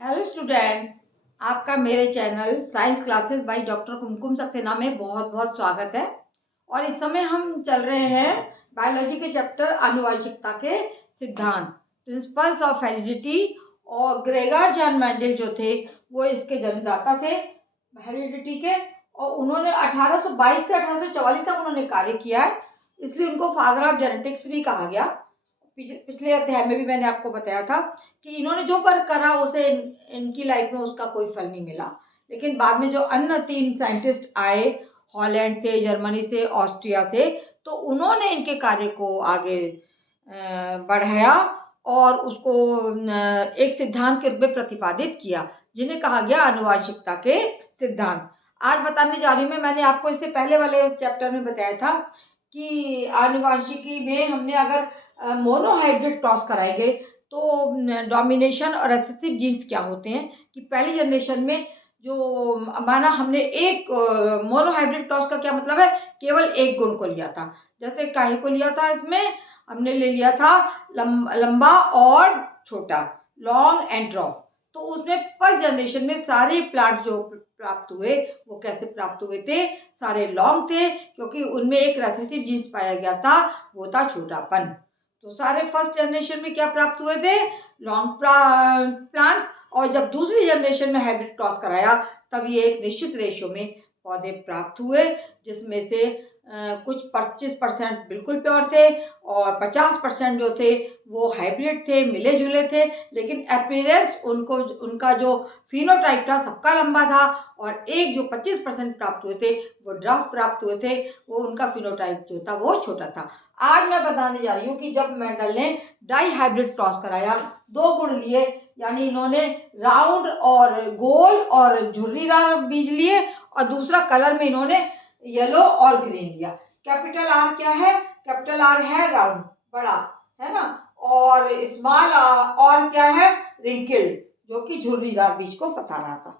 Hello students. आपका मेरे channel science classes by doctor Kumkum Saxena में बहुत बहुत स्वागत है। और इस समय हम चल रहे हैं बायोलॉजी के चैप्टर आनुवंशिकता के सिद्धांत, प्रिंसिपल्स ऑफ हेरिडिटी। और ग्रेगर जॉन मेंडल जो थे वो इसके जन्मदाता थे हेरिडिटी के। और उन्होंने 1822 से 1844 तक उन्होंने कार्य किया है, इसलिए उनको फादर ऑफ जेनेटिक्स भी कहा गया। पिछले अध्याय में भी मैंने आपको बताया था कि इन्होंने जो वर्क करा उसे इनकी लाइफ में उसका कोई फल नहीं मिला। लेकिन बाद में जो अन्य 3 साइंटिस्ट आए, हॉलैंड से, जर्मनी से, ऑस्ट्रिया से, तो उन्होंने इनके कार्य को आगे बढ़ाया और उसको एक सिद्धांत के रूप में प्रतिपादित किया, जिन्हें कहा गया आनुवांशिकता के सिद्धांत। आज बताने जा रही हूँ मैंने आपको इससे पहले वाले चैप्टर में बताया था कि आनुवांशिकी में हमने अगर मोनोहाइब्रिड क्रॉस कराए गए तो डोमिनेशन और रिसेसिव जीन्स क्या होते हैं कि पहली जनरेशन में जो माना हमने एक मोनोहाइब्रिड क्रॉस का क्या मतलब है, केवल एक गुण को लिया था। जैसे काहे को लिया था, इसमें हमने ले लिया था लंबा और छोटा, लॉन्ग एंड ड्रॉप। तो उसमें फर्स्ट जनरेशन में सारे प्लांट जो प्राप्त हुए वो कैसे प्राप्त हुए थे, सारे लॉन्ग थे, क्योंकि उनमें एक रिसेसिव जीन्स पाया गया था, वो था छोटापन। तो सारे फर्स्ट जनरेशन में क्या प्राप्त हुए थे, लॉन्ग प्लांट्स। और जब दूसरी जनरेशन में हाइब्रिड क्रॉस कराया तब ये एक निश्चित रेशियो में पौधे प्राप्त हुए, जिसमें से कुछ 25% बिल्कुल प्योर थे और 50% जो थे वो हाइब्रिड थे, मिले जुले थे। लेकिन अपीयरेंस उनको उनका जो फिनोटाइप था सबका लंबा था, और एक जो 25% प्राप्त हुए थे वो ड्राफ्ट प्राप्त हुए थे, वो उनका फिनोटाइप जो था वो छोटा था। आज मैं बताने जा रही हूँ कि जब मेंडल ने डाई हाइब्रिड क्रॉस कराया, 2 गुण लिए, यानी इन्होंने राउंड और गोल और झुर्रीदार बीज लिए, और दूसरा कलर में इन्होंने येलो और ग्रीन लिया। कैपिटल आर क्या है, कैपिटल आर है राउंड, बड़ा, है ना। और स्मॉल और क्या है, रिंकल्ड, जो कि झुर्रीदार बीज को बता रहा था।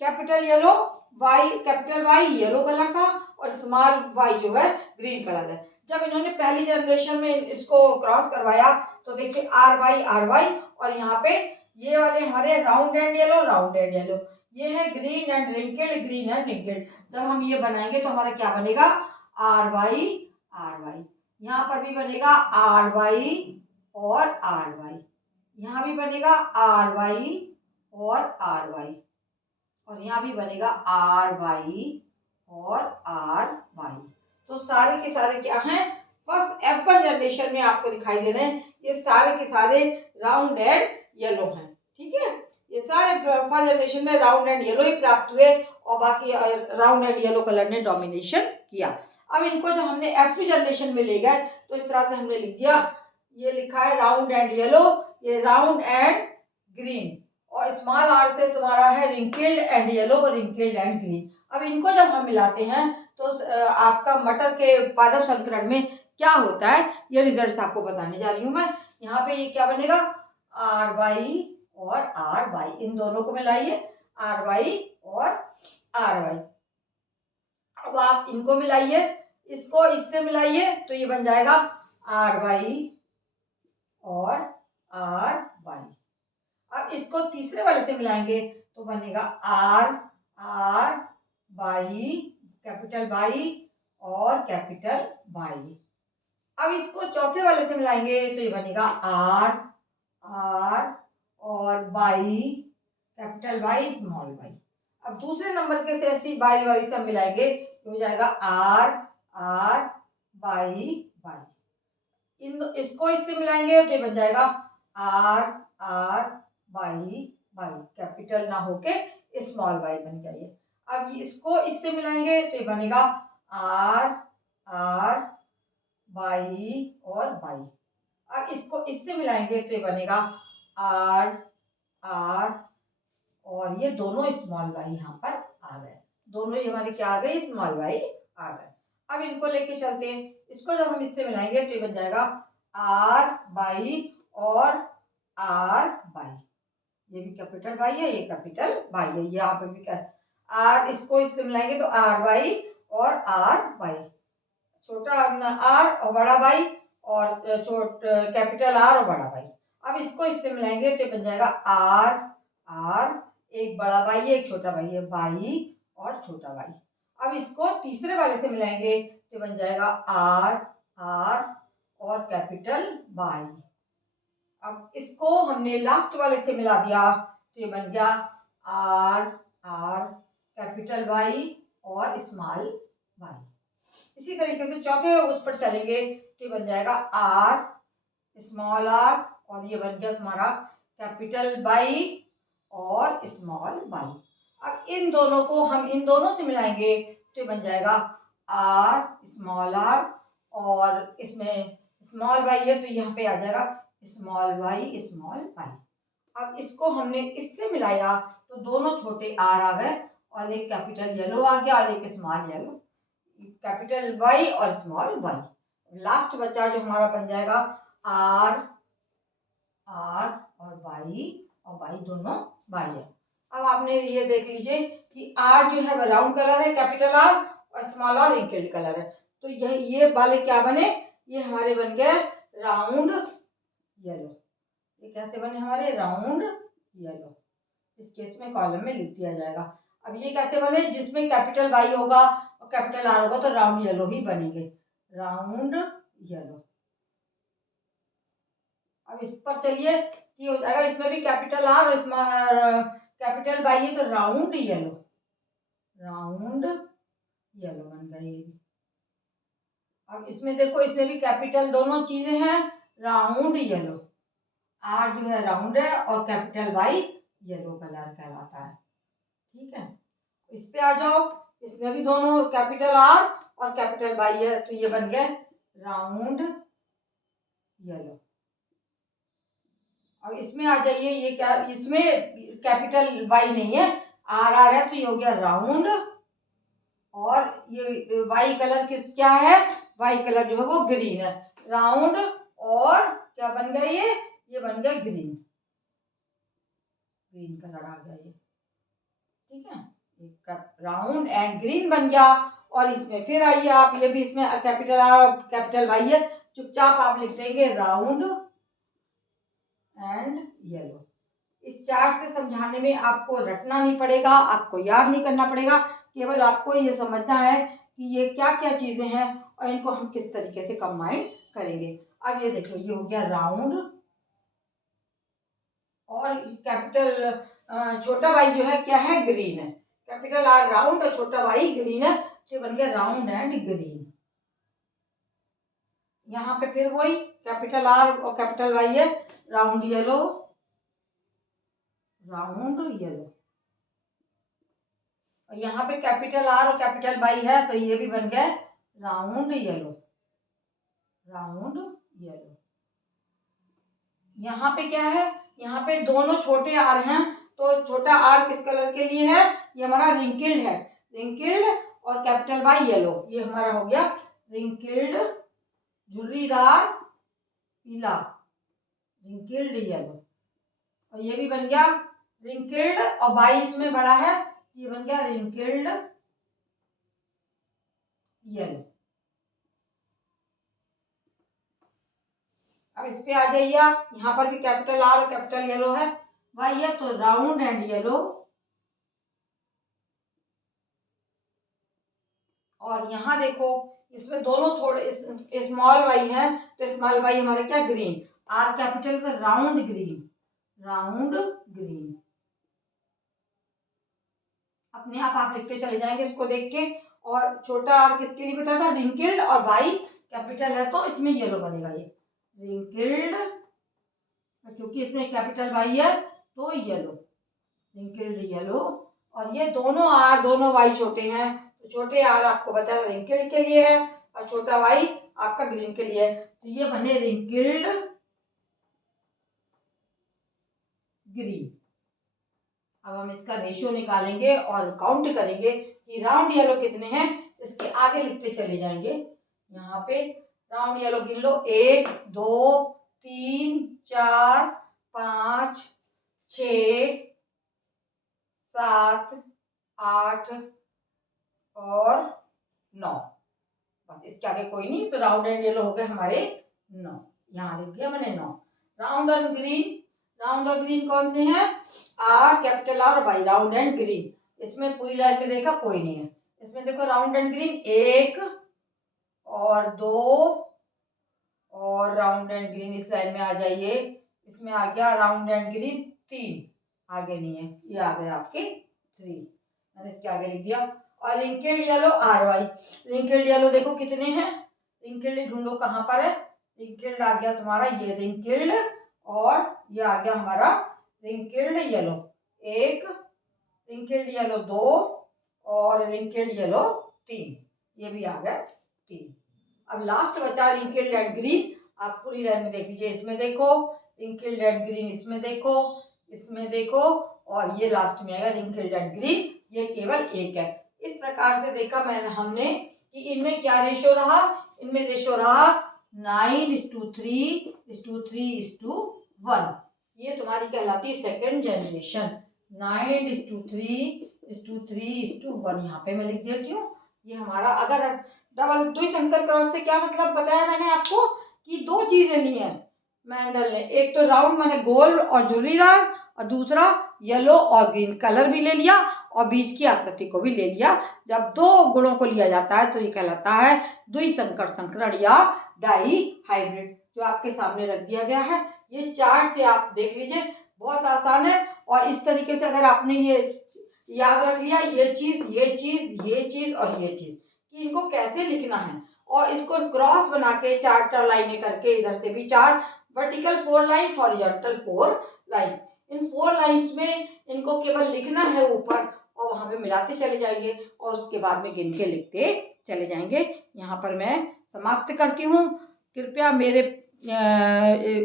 Capital yellow y, capital y yellow colour था और स्मॉल वाई जो है ग्रीन कलर है। जब इन्होंने पहली जनरेशन में इसको क्रॉस करवाया तो देखिए आर वाई, और यहाँ पे ये वाले हमारे round and yellow, round and yellow, ये है green and wrinkled, green and wrinkled. जब हम ये बनाएंगे तो हमारा क्या बनेगा, आर वाई, आर वाई। यहाँ पर भी बनेगा आर वाई और आर वाई, यहाँ भी बनेगा आर वाई और आर वाई, और यहाँ भी बनेगा आर वाई और आर वाई। तो सारे के सारे क्या हैं, फर्स्ट F1 जनरेशन में आपको दिखाई दे रहे हैं, ये सारे के सारे राउंड एंड येलो हैं। ठीक है, ये सारे फर्स्ट जनरेशन में राउंड एंड येलो ही प्राप्त हुए, और बाकी राउंड एंड येलो कलर ने डोमिनेशन किया। अब इनको जब हमने F2 जनरेशन में ले गए तो इस तरह से हमने लिख दिया, ये लिखा है राउंड एंड येलो, ये राउंड एंड ग्रीन, और स्मॉल आर से तुम्हारा है wrinkled and yellow, wrinkled and green. अब इनको जब हम मिलाते हैं तो आपका मटर के पादप संकरण में क्या होता है, ये रिजल्ट्स आपको बताने जा रही हूँ मैं। यहाँ पे ये क्या बनेगा, आर वाई और आर वाई, इन दोनों को मिलाइए, आर वाई और आर वाई। अब आप इनको मिलाइए, इसको इससे मिलाइए तो ये बन जाएगा आर वाई और आर वाई। अब इसको तीसरे वाले से मिलाएंगे तो बनेगा R R Y, capital Y और कैपिटल वाई। अब इसको चौथे वाले से मिलाएंगे तो ये बनेगा आर आर और Y, capital Y small Y. अब दूसरे नंबर के से ऐसी वाई वाई सब मिलाएंगे तो हो जाएगा आर आर वाई वाई। इसको इससे मिलाएंगे तो ये बन जाएगा R R Y Y, capital ना होके स्मॉल वाई बन गया ये। अब इसको इससे मिलाएंगे तो ये बनेगा आर आर वाई और वाई। अब इसको इससे मिलाएंगे तो ये बनेगा आर आर, और ये दोनों स्मॉल वाई यहाँ पर आ गए, दोनों ही हमारे क्या आ गए, स्मॉल वाई आ गए। अब इनको लेके चलते हैं, इसको जब हम इससे मिलाएंगे तो ये बन जाएगा आर वाई और आर वाई, ये भी कैपिटल वाई है, ये कैपिटल वाई है, यहाँ पे भी क्या आर, इसको इससे मिलाएंगे तो आर वाई और आर वाई, छोटा आर और बड़ा वाई, और कैपिटल आर और बड़ा वाई। अब इसको इससे मिलाएंगे तो ये बन जाएगा आर आर, एक बड़ा वाई है एक छोटा वाई है, वाई और छोटा वाई। अब इसको तीसरे वाले से मिलाएंगे तो बन जाएगा आर, आर और कैपिटल वाई। अब इसको हमने लास्ट वाले से मिला दिया तो ये बन गया आर, आर कैपिटल वाई और स्मॉल वाई। इसी तरीके से चौथे उस पर चलेंगे तो ये बन जाएगा आर, स्मॉल आर और ये बन गया तुम्हारा कैपिटल वाई और स्मॉल वाई। अब इन दोनों को हम इन दोनों से मिलाएंगे तो ये बन जाएगा आर, स्मॉल आर और इसमें स्मॉल वाई है तो यहाँ पे आ जाएगा स्मॉल वाई, स्मॉल वाई। अब इसको हमने इससे मिलाया तो दोनों छोटे आर आ गए और एक कैपिटल येलो आ गया और एक स्मॉल येलो, कैपिटल वाई और स्मॉल वाई। लास्ट बचा जो हमारा बन जाएगा आर, आर और वाई दोनों वाई है। अब आपने ये देख लीजिए कि आर जो है वह राउंड कलर है, कैपिटल आर और स्मॉल आर रिंकल्ड कलर है। तो ये वाले क्या बने, ये हमारे बन गए राउंड येलो। ये कैसे बने हमारे राउंड येलो। इस केस में कॉलम में लिख दिया जाएगा। अब ये कैसे बने, जिसमें कैपिटल वाई होगा और कैपिटल आर होगा तो राउंड येलो ही बनेंगे, राउंड येलो। अब इस पर चलिए ये हो जाएगा, इसमें भी कैपिटल आर और कैपिटल वाई है तो राउंड येलो, राउंड येलो बन गई। अब इसमें देखो इसमें भी कैपिटल दोनों चीजें हैं, राउंड येलो। आर जो है राउंड है और कैपिटल वाई येलो कलर कहलाता है। ठीक है, इस पे आ जाओ, इसमें भी दोनों कैपिटल आर और कैपिटल वाई है तो ये बन गए राउंड येलो। अब इसमें आ जाइए, ये क्या, इसमें कैपिटल वाई नहीं है, आर आर है तो ये हो गया राउंड और ये वाई कलर किस क्या है, वाई कलर जो है वो ग्रीन है, राउंड और क्या बन गया ये बन गया ग्रीन, ग्रीन कलर आ गया ये। ठीक है, राउंड एंड ग्रीन बन गया। और इसमें फिर आइए आप, ये भी इसमें कैपिटल आर और कैपिटल वाई है, चुपचाप आप लिख देंगे राउंड एंड येलो। इस चार्ट से समझाने में आपको रटना नहीं पड़ेगा, आपको याद नहीं करना पड़ेगा, केवल आपको ये समझना है कि ये क्या क्या चीजें हैं और इनको हम किस तरीके से कंबाइन करेंगे। अब ये देख लो, ये हो गया राउंड और कैपिटल छोटा वाई जो है क्या है, ग्रीन है, कैपिटल आर राउंड और छोटा वाई ग्रीन है तो बन गया राउंड एंड ग्रीन। यहाँ पे फिर वही कैपिटल आर और कैपिटल वाई है, राउंड येलो, राउंड येलो। और यहाँ पे कैपिटल आर और कैपिटल वाई है तो ये भी बन गया राउंड येलो, राउंड येलो। यहाँ पे क्या है, यहाँ पे दोनों छोटे आर हैं तो छोटा आर किस कलर के लिए है, ये हमारा रिंकिल्ड है, रिंकिल्ड और कैपिटल वाई येलो, ये हमारा हो गया रिंकिल्ड झुर्रीदार पीला, रिंकिल्ड येलो। और ये भी बन गया रिंकिल्ड और वाई इसमें बड़ा है, ये बन गया रिंकिल्ड येलो। अब इस पे आ जाइए आप, यहाँ पर भी कैपिटल आर और कैपिटल येलो है, वाई है तो राउंड एंड येलो। और यहाँ देखो इसमें दोनों थोड़े स्मॉल वाई है तो स्मॉल वाई हमारा क्या ग्रीन, आर कैपिटल से राउंड ग्रीन, राउंड ग्रीन। अपने आप लिखते चले जाएंगे इसको देख के। और छोटा आर किसके लिए बताया था, रिंकिल्ड, और वाई कैपिटल है तो इसमें येलो बनेगा, ये रिंकिल्ड, क्योंकि इसमें कैपिटल वाई है तो येलो, रिंकिल्ड येलो। और ये दोनों आर दोनों वाई छोटे हैं तो छोटे आर आपको बचा रिंकिल्ड के लिए है और छोटा वाई आपका ग्रीन के लिए है, तो ये बने रिंकिल्ड ग्रीन। अब हम इसका रेशियो निकालेंगे और काउंट करेंगे कि राउंड येलो कितने हैं, इसके आगे लिखते चले जाएंगे। यहाँ पे राउंड येलो गिन लो, 1 2 3 4 5 6 7 8 और 9, बस इसके आगे कोई नहीं, तो राउंड एंड येलो हो गए हमारे 9, यहाँ लिख दिया मैंने 9। राउंड और ग्रीन, राउंड और ग्रीन कौन से हैं, R capital R Y, round and green. इसमें पूरी लाइन में देखा कोई नहीं है। इसमें देखो राउंड एंड ग्रीन 1 और 2 और राउंड एंड ग्रीन इस लाइन में आ जाइए। इसमें आ गया राउंड एंड ग्रीन 3, आगे नहीं है, ये आ गया आपके 3, मैंने इसके आगे लिख दिया। और रिंकेल्ड येलो आर वाई, रिंकेल्ड येलो देखो कितने हैं, रिंकेल्ड ढूंढो कहाँ पर है। रिंकेल्ड आ गया तुम्हारा ये रिंकेल्ड, और ये आ गया हमारा रिंकेल्ड येलो 1, रिंकेल्ड येलो 2 और रिंकेल्ड येलो 3, ये भी आ गया 3। अब लास्ट बचा रिंकेल्ड एंड ग्रीन। आप पूरी लाइन में देख लीजिए, इसमें देखो रिंकेल्ड एंड ग्रीन, इसमें देखो, इसमें देखो, और ये लास्ट में आएगा रिंकेल्ड एंड ग्रीन, ये केवल 1 है। इस प्रकार से देखा मैंने हमने कि इनमें क्या रेशो रहा, इनमें रेशो रहा 9:3:3:1। ये तुम्हारी कहलाती है सेकेंड जनरेशन। 9:3:3:1 यहाँ पे मैं लिख देती हूँ। ये हमारा अगर डबल द्विसंकर क्रॉस से क्या मतलब बताया मैंने आपको कि 2 चीजें ली हैं मैंडल ने, एक तो राउंड माने गोल और झुर्रीदार, और दूसरा येलो और ग्रीन कलर भी ले लिया और बीज की आकृति को भी ले लिया। जब 2 गुणों को लिया जाता है तो ये कहलाता है द्विसंकर संकरण या डाई हाइब्रिड, जो आपके सामने रख दिया गया है। ये चार्ट से आप देख लीजिए, बहुत आसान है। और इस तरीके से अगर आपने ये याद रख लिया, ये चीज ये चीज ये चीज और ये चीज कि इनको कैसे लिखना है, और इसको क्रॉस बना के 4 लाइनें करके, इधर से भी 4 वर्टिकल 4 लाइन्स, हॉरिजॉन्टल 4 लाइन्स। इन 4 लाइन्स में इनको केवल लिखना है ऊपर, और वहां पे मिलाते चले जाएंगे और उसके बाद में गिन के लिखते चले जाएंगे। यहाँ पर मैं समाप्त करती हूँ। कृपया मेरे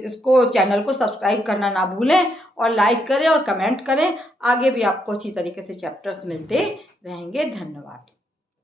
इसको चैनल को सब्सक्राइब करना ना भूलें, और लाइक करें और कमेंट करें। आगे भी आपको इसी तरीके से चैप्टर्स मिलते रहेंगे। धन्यवाद।